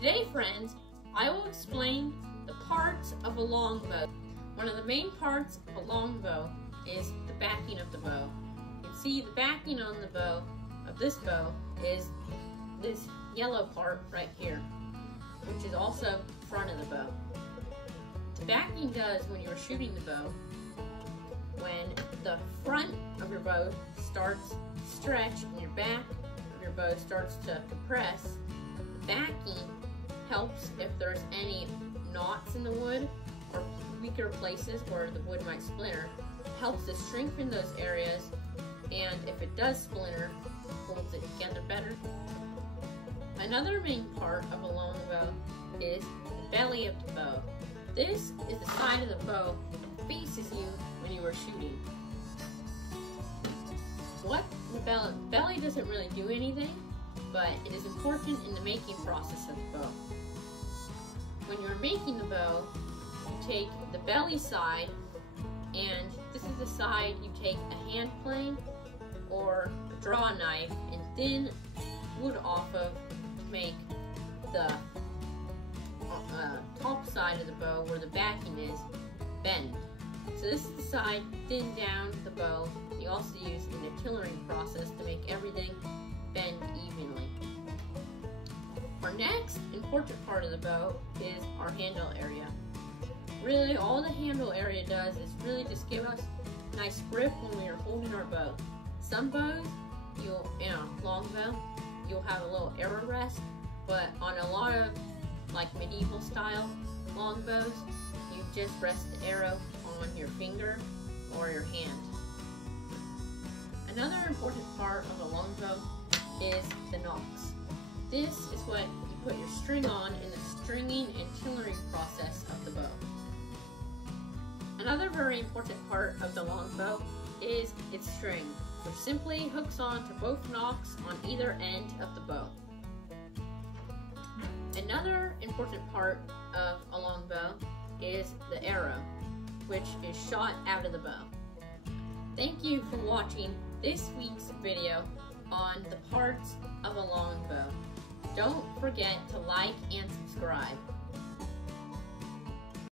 Today, friends, I will explain the parts of a longbow. One of the main parts of a longbow is the backing of the bow. You can see the backing on the bow of this bow is this yellow part right here, which is also front of the bow. The backing does when you're shooting the bow, when the front of your bow starts to stretch and your back of your bow starts to compress. The backing helps if there's any knots in the wood or weaker places where the wood might splinter. It helps to strengthen those areas, and if it does splinter, holds it together better. Another main part of a longbow is the belly of the bow. This is the side of the bow that faces you when you are shooting. The belly doesn't really do anything, but it is important in the making process of the bow. When you're making the bow, you take the belly side, and this is the side you take a hand plane or a draw knife and thin wood off of to make the top side of the bow, where the backing is, bend. So this is the side thin down the bow. You also use in the tillering process to make everything bend evenly. Our next important part of the bow is our handle area. Really, all the handle area does is really just give us a nice grip when we are holding our bow. Some bows, in a long bow, you'll have a little arrow rest, but on a lot of like medieval style long bows, you just rest the arrow on your finger or your hand. Another important part of a longbow is the nocks. This is what you put your string on in the stringing and tillering process of the bow. Another very important part of the longbow is its string, which simply hooks on to both nocks on either end of the bow. Another important part of a longbow is the arrow, which is shot out of the bow. Thank you for watching this week's video on the parts of a longbow. Don't forget to like and subscribe.